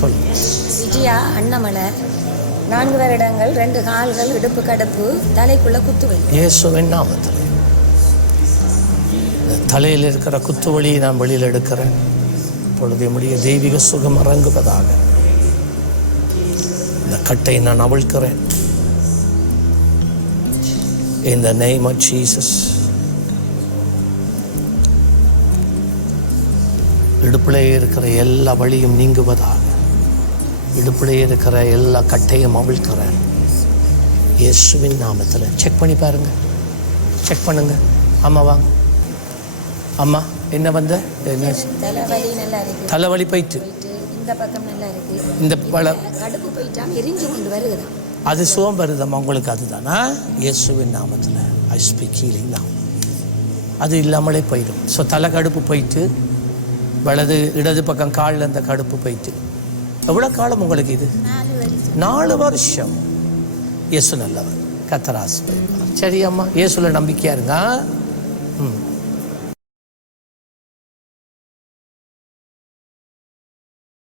விஜயா அண்ணமலை நான்கு வருடங்கள் ரெண்டு கால்கள் இடுப்பு கடுப்பு தலைக்குள்ள குத்துவை இயேசுவின் நாமத்தில் தலையில் இருக்கிற குத்து வலியை நான் வெளியில் எடுக்கிறேன். இப்பொழுது என்னுடைய தெய்வீக சுகம் இறங்குவதாக. இந்த கட்டை நான் அவிழ்க்கிறேன். இந்த name of Jesus. இடுப்பிலே இருக்கிற எல்லா வழியும் நீங்குவதாக. இடுப்பிலே இருக்கிற எல்லா கட்டையும் அவிழ்க்கிறேன் இயேசுவின் நாமத்தில். செக் பண்ணி பாருங்க. செக் பண்ணுங்க. அம்மா வாங்க. அம்மா என்ன வந்த? என்ன தலைவலி போயிட்டு. இந்த பக்கம் நல்லா இருக்கு. இந்த பல கடுப்பு போயிட்டா எரிஞ்சு கொண்டு வருகுதான் அது சுகம் வருதம்மா உங்களுக்கு அதுதானா? இயேசுவின் நாமத்தில். ஐ ஸ்பீக் ஹீலிங் தான் அது இல்லாமலே போயிடும். ஸோ தலை கடுப்பு போயிட்டு வலது இடது பக்கம் காலில் அந்த கடுப்பு போயிட்டு. எவ்வளோ காலம் உங்களுக்கு இது? நாலு வருஷம். இயேசு நல்லவர். கத்தராஸ் சரி அம்மா இயேசுல நம்பிக்கையா இருங்க ம்.